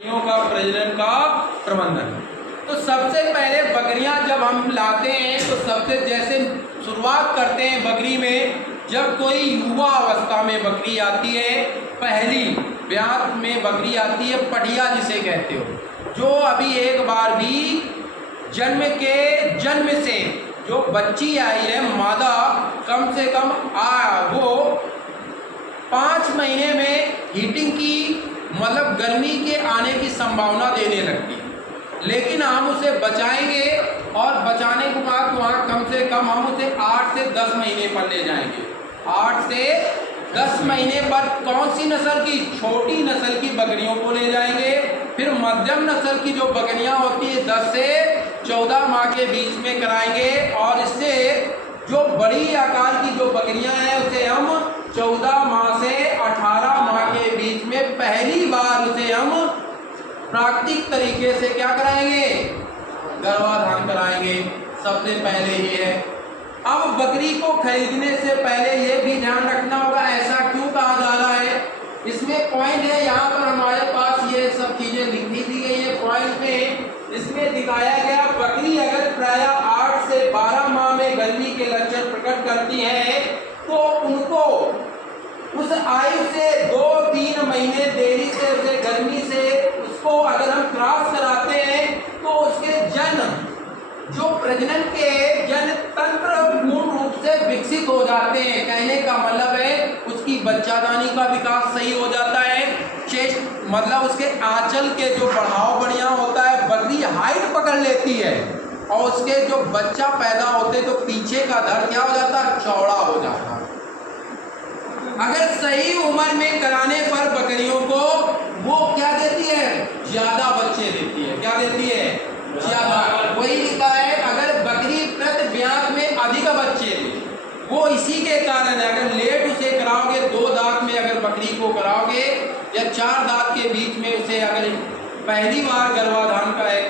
का प्रजनन का प्रबंधन। तो सबसे पहले बकरियां जब हम लाते हैं तो सबसे जैसे शुरुआत करते हैं बकरी में, जब कोई युवा अवस्था में बकरी आती है, पहली ब्यात में बकरी आती है, पढ़िया जिसे कहते हो, जो अभी एक बार भी जन्म से जो बच्ची आई है मादा, कम से कम वो 5 महीने में हीटिंग की मतलब गर्मी के आने की संभावना देने लगती है। लेकिन हम उसे बचाएंगे और बचाने के बाद वहाँ कम से कम हम उसे 8 से 10 महीने पर ले जाएंगे। 8 से 10 महीने पर कौन सी नस्ल की? छोटी नस्ल की बकरियों को ले जाएंगे। फिर मध्यम नस्ल की जो बकरियां होती है 10 से 14 माह के बीच में कराएंगे, और इससे जो बड़ी आकार की जो बकरियां हैं उसे हम 14 माह से 18 माह के बीच में पहली बार उसे हम प्राकृतिक तरीके से क्या कराएंगे? गर्भाधान कराएंगे। सबसे पहले ही है। अब बकरी को खरीदने से पहले ये भी ध्यान रखना होगा, ऐसा क्यों कहा जा रहा है, इसमें पॉइंट है। यहाँ पर हमारे पास ये सब चीजें लिखी दी गई है पॉइंट में। इसमें दिखाया गया बकरी अगर प्राय 8 से 12 माह में गर्मी के लक्षण प्रकट करती है तो उनको उस आयु से 2-3 महीने देरी से उसे गर्मी से उसको अगर हम क्रॉस कराते हैं तो उसके जो प्रजनन के जन तंत्र पूर्ण रूप से विकसित हो जाते हैं। कहने का मतलब है उसकी बच्चादानी का विकास सही हो जाता है। चेस्ट मतलब उसके आंचल के जो बढ़ाव बढ़िया होता है, बकरी हाइट पकड़ लेती है, और उसके जो बच्चा पैदा होते तो पीछे का धड़ क्या हो जाता है? चौड़ा हो जाता है। अगर सही उम्र में कराने पर बकरियों को वो क्या देती है? ज्यादा बच्चे देती है। क्या देती है? ज्यादा। वही लिखा है अगर बकरी प्रति ब्यात में अधिक बच्चे दे, वो इसी के कारण है। अगर लेट उसे कराओगे, 2 दांत में अगर बकरी को कराओगे या 4 दांत के बीच में उसे अगर पहली बार गर्भाधान का है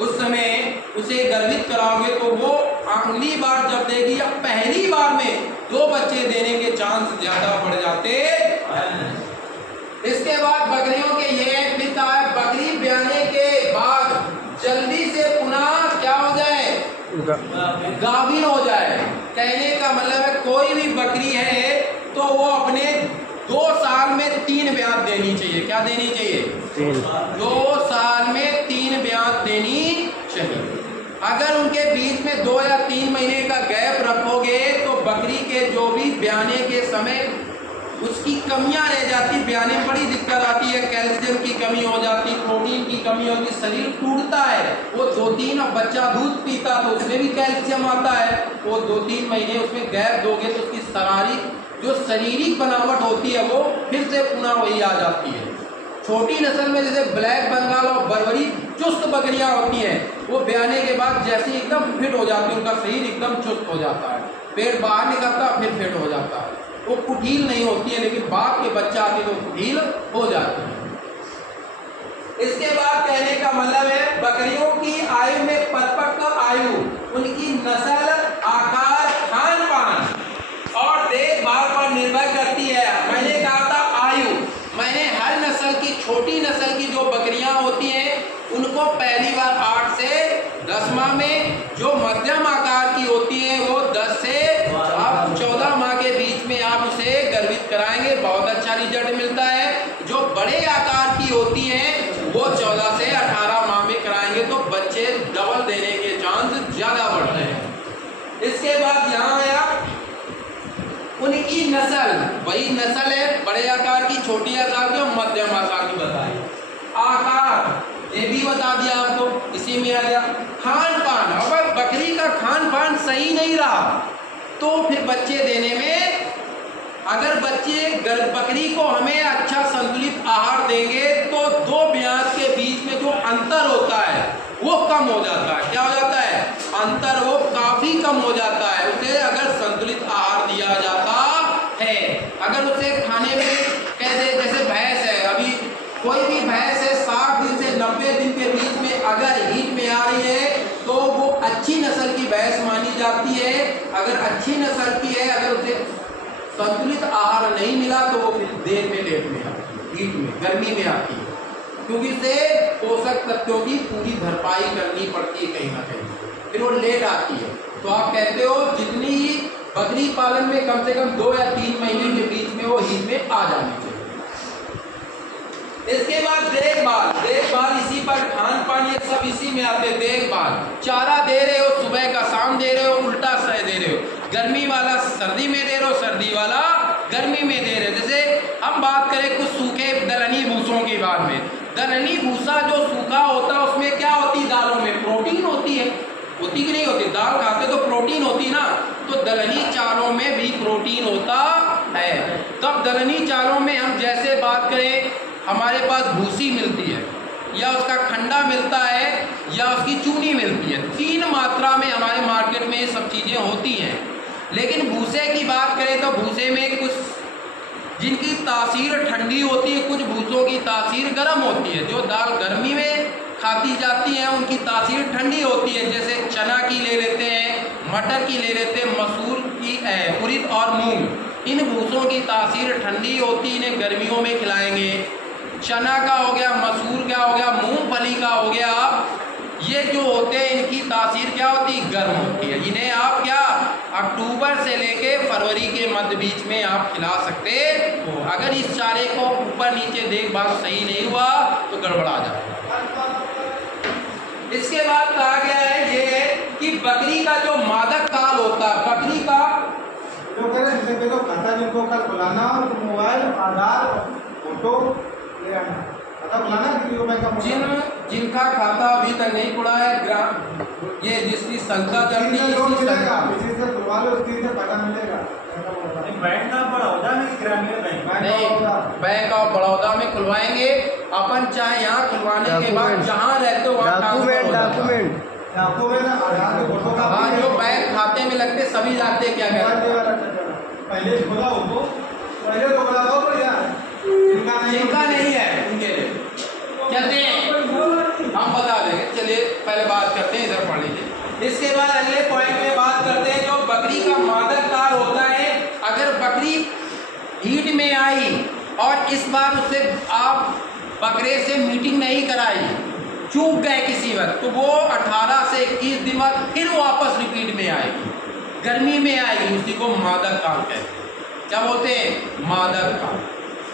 उस समय उसे गर्भित कराओगे तो वो अगली बार जब देगी या पहली बार में 2 बच्चे देने के चांस ज्यादा बढ़ जाते हैं। इसके बाद बकरियों के ये लिखा है बकरी ब्याने के बाद जल्दी से पुनः क्या हो जाए? गाभिन हो जाए। कहने का मतलब है कोई भी बकरी है तो वो अपने 2 साल में 3 ब्यात देनी चाहिए। क्या देनी चाहिए? 2 साल में 3 ब्यात देनी चाहिए। अगर उनके बीच में 2 या 3 महीने का गैप रखोगे तो बकरी के जो भी ब्याने के समय उसकी कमियां रह जाती, ब्याने में बड़ी दिक्कत आती है। कैल्शियम की कमी हो जाती, प्रोटीन की कमी होती, शरीर टूटता है। वो 2-3 बच्चा दूध पीता तो उसमें भी कैल्शियम आता है। वो 2-3 महीने उसमें गैप दोगे तो उसकी शारीरिक बनावट होती है वो फिर से पुनः वही आ जाती है। छोटी नस्ल में जैसे ब्लैक बंगाल और बर्बरी चुस्त बकरियां होती हैं, वो ब्याने के बाद जैसे एकदम फिट हो जाती है, उनका शरीर एकदम चुस्त हो जाता है, पेट बाहर निकलता फिर फिट हो जाता है, वो कुटील नहीं होती है। लेकिन बाप के बच्चा आते तो कुटील हो जाती है। इसके बाद कहने का मतलब है बकरियों की आयु में परिपक्व आयु उनकी नस्ल, आकार, खान पान और देखभाल पर निर्भर करती है। मैंने कहा था आयु, मैंने हर नस्ल की छोटी नस्ल की जो बकरियां होती हैं उनको पहली बार 8 से 10 माह में, जो मध्यम आकार की होती है वो 10 से 14 माह के बीच में आप उसे गर्भित कराएंगे, बहुत अच्छा रिजल्ट मिलता है। जो बड़े आकार की होती हैं वो 14 से 18 माह में कराएंगे तो बच्चे डबल देने के चांस ज्यादा बढ़ते हैं। इसके बाद यहाँ आया उनकी नस्ल, वही नस्ल है बड़े आकार की, छोटी आकार की और मध्यम आकार की बताई। आकार ये भी बता दिया आपको, इसी में आ गया। खान पान, अगर बकरी का खान पान सही नहीं रहा तो फिर बच्चे देने में, अगर बकरी को हमें अच्छा संतुलित आहार देंगे तो 2 ब्यात के बीच में जो अंतर होता है वो कम हो जाता है। क्या हो जाता है? अंतर वो काफी कम हो जाता है। उसे अगर संतुलित आहार दिया जाता है, अगर उसे खाने में कहते जैसे भैंस है, अभी कोई भी भैंस है 60 दिन से 90 दिन के बीच में अगर हीट में आ रही है तो वो अच्छी नस्ल की भैंस मानी जाती है। अगर अच्छी नस्ल की है, अगर उसे संतुलित आहार नहीं मिला तो वो फिर देर में लेट में आती है, हीट में गर्मी में आती है। क्योंकि इसे पोषक तत्वों की पूरी भरपाई करनी पड़ती है कहीं ना कहीं, फिर वो लेट आती है। तो आप कहते हो जितनी बकरी पालन में कम से कम 2 या 3 महीने के बीच में वो हीट में आ जानी चाहिए। इसके बाद देखभाल इसी पर, खान पान ये सब इसी में आते। देखभाल, चारा दे रहे हो सुबह का शाम दे रहे हो, उल्टा सह दे रहे हो, गर्मी वाला सर्दी में दे रहे हो, सर्दी वाला गर्मी में दे रहे हो। जैसे हम बात करें कुछ सूखे दलहनी भूसों की बात में, दलहनी भूसा जो सूखा होता है उसमें क्या होती है, दालों में प्रोटीन होती है, होती कि नहीं होती, दाल खाते तो प्रोटीन होती ना, तो दलहनी चारों में भी प्रोटीन होता है। तब दलहनी चारों में हम जैसे बात करें, हमारे पास भूसी मिलती है या उसका खंडा मिलता है या उसकी चूनी मिलती है, 3 मात्रा में हमारे मार्केट में ये सब चीज़ें होती हैं। लेकिन भूसे की बात करें तो भूसे में कुछ जिनकी तासीर ठंडी होती है, कुछ भूसों की तासीर गर्म होती है। जो दाल गर्मी में खाती जाती हैं उनकी तासीर ठंडी होती है, जैसे चना की ले लेते हैं, मटर की ले लेते हैं, मसूर की, उड़द और मूंग। इन भूसों की तासीर ठंडी होती है, इन्हें गर्मियों में खिलाएंगे। चना का हो गया, मसूर का हो गया, मूंगफली का हो गया, ये जो होते हैं इनकी तासीर क्या होती है, गर्म होती है। इन्हें आप क्या अक्टूबर से लेके फरवरी के मध्य बीच में आप खिला सकते हो। अगर इस चारे को ऊपर नीचे देखभाल सही नहीं हुआ तो गड़बड़ा जाएगा। इसके बाद कहा गया है ये कि बकरी का जो मादक काल होता है, बकरी का जो कह रहे हैं, तो खाता जिनको कल बुलाना, मोबाइल, आधार, फोटो ले आना, खाता बुलाना जिनका खाता अभी तक नहीं खुला है, ग्राम ये जिसकी संख्या चल रही है, बैंक ऑफ बड़ौदा में खुलवाएंगे अपन, चाहे यहाँ खुलवाने के बाद जहाँ रहते हो वहाँ डॉक्यूमेंट हाँ, जो बैंक खाते में लगते सभी जाते क्या पहले खुला हो, पहले तो खुला हो यार, जिनका नहीं है उनके लिए चलते हैं, हम बता देंगे। चलिए पहले बात करते हैं, इधर पढ़ लीजिए। इसके बाद अगले पॉइंट में बात करते हैं जो बकरी का मादक काल होता है। अगर बकरी हीट में आई और इस बार उससे आप बकरे से मीटिंग नहीं कराई, चूक गए किसी वक्त, तो वो 18 से 21 दिन बाद फिर वापस रिपीट में आएगी, गर्मी में आएगी, उसी को मादक काल कहते हैं। क्या बोलते हैं, मादक काल।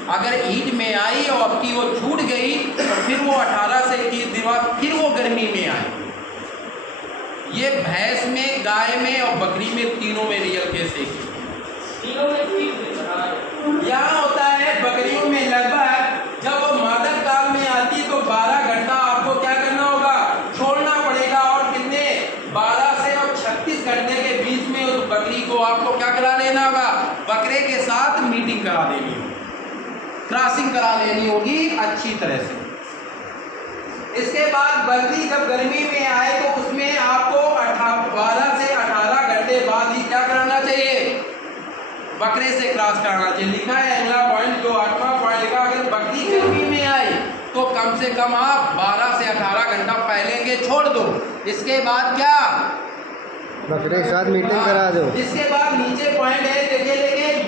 अगर ईद में आई और अब की वो छूट गई तो फिर वो 18 से 21 दिन बाद फिर वो गर्मी में आई। ये भैंस में, गाय में और बकरी में, तीनों में रियल केस एक ही। यहाँ होता है बकरियों में लगभग जब वो मादक काल में आती है तो 12 घंटा आपको क्या करना होगा, छोड़ना पड़ेगा। और कितने 12 से और 36 घंटे के बीच में उस बकरी को आपको क्या करा लेना होगा, बकरे के साथ मीटिंग करा देनी होगी, क्रॉसिंग करा लेनी होगी अच्छी तरह से। इसके बाद बकरी जब गर्मी में आए तो उसमें आपको 12 से 18 घंटे बाद ही क्या कराना चाहिए, बकरे से क्रॉस कराना चाहिए। लिखा है अगला पॉइंट, जो 8वां पॉइंट लिखा, अगर बकरी गर्मी में आई तो कम से कम आप 12 से 18 घंटा पहले के छोड़ दो। इसके बाद क्या, बकरे के साथ मीटिंग करा दो। इसके बाद नीचे पॉइंट है, देखिए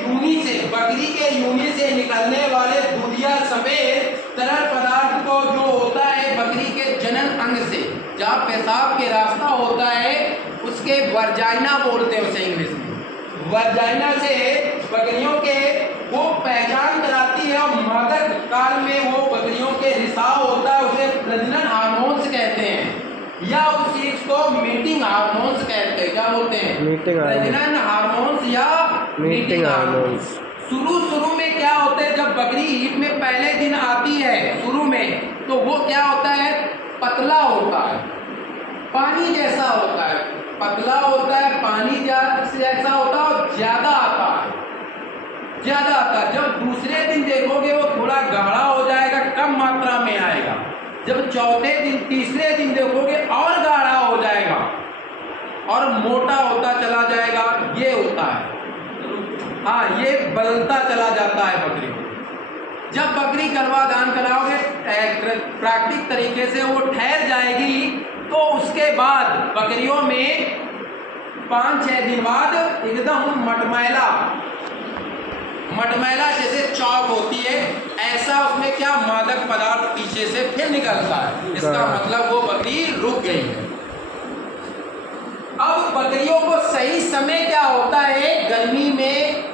यूनी से, बकरी के यूनी से निकलने वाले दूधिया समेत तरल पदार्थ को जो होता है बकरी के जनन अंग से, जहाँ पेशाब के रास्ता होता है उसके वर्जाइना बोलते हैं उसे इंग्लिश में। वर्जाइना से बकरियों के वो पहचान कराती है और मादक काल में वो बकरियों के रिसाव होता है, उसे प्रजनन हार्मोन्स कहते हैं या उस चीज को मीटिंग हार्मोन्स कहते हैं। क्या बोलते हैं, प्रजनन हार्मोन्स या मीटिंग हार्मोन्स। शुरू में क्या होता है, जब बकरी हीट में पहले दिन आती है शुरू में, तो वो क्या होता है, पतला होता है, पानी जैसा होता है, पतला होता है, पानी जैसा होता है और ज्यादा आता है। जब दूसरे दिन देखोगे वो थोड़ा गाढ़ा हो जाएगा, कम मात्रा में आएगा। जब चौथे दिन, तीसरे दिन देखोगे और गाढ़ा हो जाएगा और मोटा होता चला जाएगा। ये होता है, हाँ, ये बदलता चला जाता है बकरी। जब बकरी गर्भाधान कराओगे प्राकृतिक तरीके से वो ठहर जाएगी, तो उसके बाद बकरियों में 5-6 दिन बाद एकदम मटमैला जैसे चौक होती है, ऐसा ऐसा उसमें क्या मादक पदार्थ पीछे से फिर निकलता है, इसका मतलब वो बकरी रुक गई है। अब बकरियों को सही समय क्या होता है, गर्मी में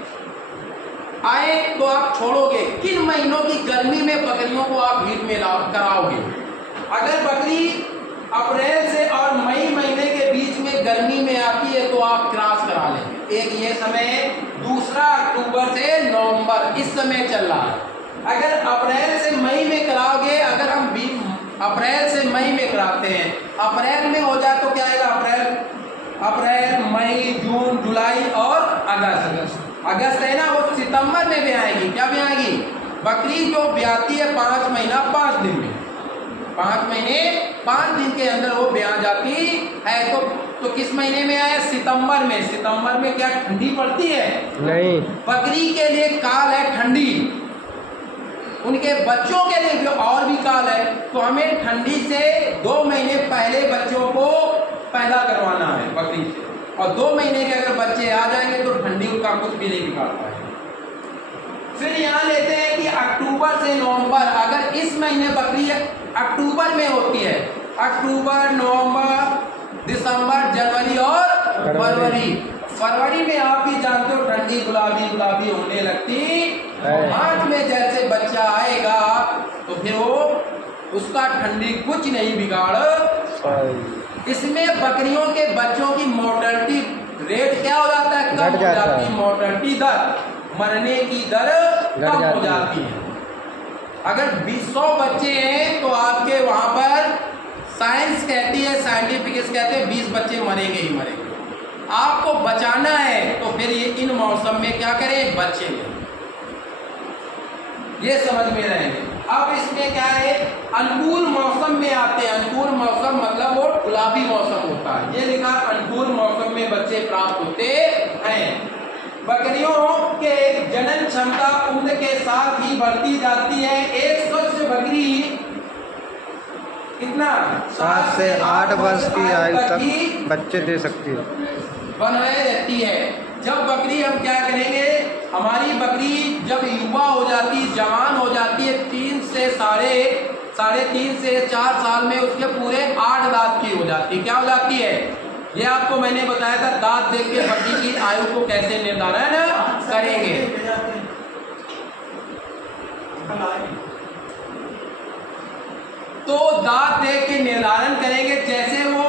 आए तो आप छोड़ोगे, किन महीनों की गर्मी में बकरियों को आप हीट में कराओगे? अगर बकरी अप्रैल से और मई महीने के बीच में गर्मी में आती है तो आप क्रॉस करा लेंगे, एक ये समय है। दूसरा अक्टूबर से नवंबर, इस समय चल रहा है। अगर अप्रैल से मई में कराओगे, अगर हम अप्रैल से मई में कराते हैं, अप्रैल में हो जाए तो क्या आएगा, अप्रैल मई जून जुलाई और अगस्त है ना, वो सितंबर में भी आएगी। क्या भी आएगी? बकरी जो ब्याती है 5 महीना 5 दिन में, 5 महीने 5 दिन के अंदर वो ब्याह जाती है। तो किस महीने में आया? सितंबर में। सितंबर में क्या ठंडी पड़ती है? नहीं। बकरी के लिए काल है ठंडी, उनके बच्चों के लिए भी और भी काल है। तो हमें ठंडी से 2 महीने पहले बच्चों को पैदा करवाना है बकरी से, और 2 महीने के अगर बच्चे आ जाएंगे तो ठंडी उनका कुछ भी नहीं बिगाड़ता है। फिर यहाँ लेते हैं कि अक्टूबर से नवंबर, अगर इस महीने बकरी अक्टूबर में होती है, अक्टूबर नवंबर दिसंबर जनवरी और फरवरी में आप भी जानते हो ठंडी गुलाबी गुलाबी होने लगती है। मार्च में जैसे बच्चा आएगा तो फिर वो उसका ठंडी कुछ नहीं बिगाड़। इसमें बकरियों के बच्चों की मोर्टेलिटी रेट क्या हो जाता है? कम हो जाती है। मोर्टेलिटी दर, मरने की दर कम हो जाती है। अगर 100 बच्चे हैं तो आपके वहां पर साइंस कहती है, साइंटिफिक कहते हैं 20 बच्चे मरेंगे ही मरेंगे। आपको बचाना है तो फिर ये इन मौसम में क्या करें? बच्चे लें, ये समझ में रहेंगे। अब इसमें क्या है, अनुकूल मौसम में आते हैं। अनुकूल मौसम मतलब वो गुलाबी मौसम होता है, ये लिखा अनुकूल मौसम में बच्चे प्राप्त होते हैं। बकरियों के जनन क्षमता उम्र के साथ ही बढ़ती जाती है। एक स्वच्छ बकरी कितना 7 से 8 वर्ष की आयु तक बच्चे दे सकती है, बनाए रहती है। जब बकरी हम क्या करेंगे, हमारी बकरी जब युवा हो जाती, जवान हो जाती है, 3 से साढ़े 3 से 4 साल में उसके पूरे 8 दांत की हो जाती है। क्या हो जाती है? ये आपको मैंने बताया था, दांत देख के बकरी की आयु को कैसे निर्धारण करेंगे। तो दांत देख के निर्धारण करेंगे। जैसे वो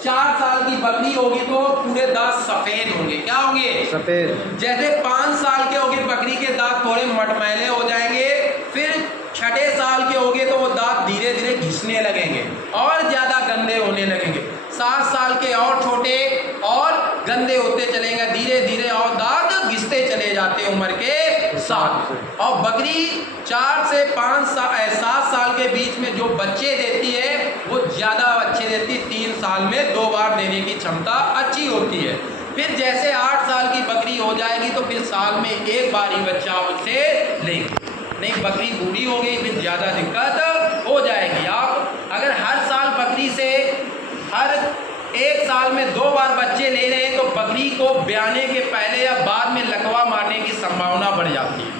4 साल की बकरी होगी तो पूरे दांत सफेद होंगे। क्या होंगे? सफेद। जैसे 5 साल के होगी बकरी के दांत थोड़े मटमैले हो जाएंगे। फिर 6ठे साल के होंगे तो वो दांत धीरे धीरे घिसने लगेंगे और ज्यादा गंदे होने लगेंगे। 7 साल के और छोटे और गंदे होते चलेंगे, धीरे धीरे और दांत घिसते चले जाते हैं उम्र के साथ। और बकरी 4 से 7 साल के बीच में जो बच्चे देती है वो ज्यादा अच्छे देती है। 3 साल में 2 बार देने की क्षमता अच्छी होती है। फिर जैसे 8 साल की बकरी हो जाएगी तो फिर साल में 1 बार ही बच्चा उससे लेंगे, नहीं बकरी बूढ़ी हो गई फिर ज्यादा दिक्कत हो जाएगी। आप अगर हर साल बकरी से हर 1 साल में 2 बार बच्चे ले रहे हैं तो बकरी को ब्याने के पहले या बाद में लकवा मारने की संभावना बढ़ जाती है,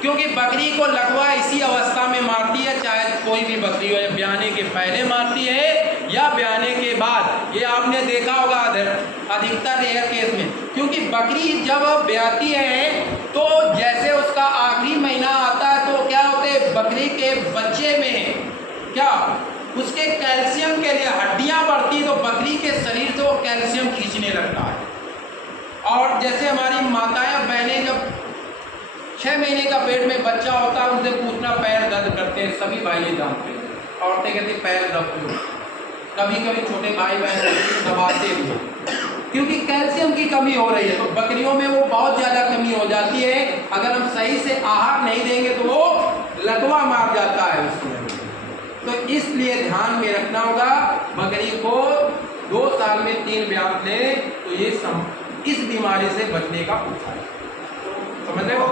क्योंकि बकरी को लकवा इसी अवस्था में मारती है, चाहे कोई भी बकरी हो, ब्याने के पहले मारती है या ब्याने के बाद। ये आपने देखा होगा अधिकतर रेयर केस में, क्योंकि बकरी जब ब्याती है तो जैसे उसका आखिरी महीना आता है तो क्या होते हैं, बकरी के बच्चे में क्या उसके कैल्शियम के लिए हड्डियां बढ़ती तो बकरी के शरीर से वो कैल्शियम खींचने लगता है। और जैसे हमारी माताएं बहनें जब 6 महीने का पेट में बच्चा होता है उनसे पूछना पैर दर्द करते हैं, सभी भाई ये जानते हैं। औरतें कहती पैर दर्द, कभी कभी छोटे भाई बहन दबाते हैं क्योंकि कैल्शियम की कमी हो रही है। तो बकरियों में वो बहुत ज़्यादा कमी हो जाती है। अगर हम सही से आहार नहीं देंगे तो वो लकवा मार जाता है उसमें। तो इसलिए ध्यान में रखना होगा, बकरी को 2 साल में 3 ब्याह ले तो ये इस बीमारी से बचने का पूछा है। समझ रहे हो?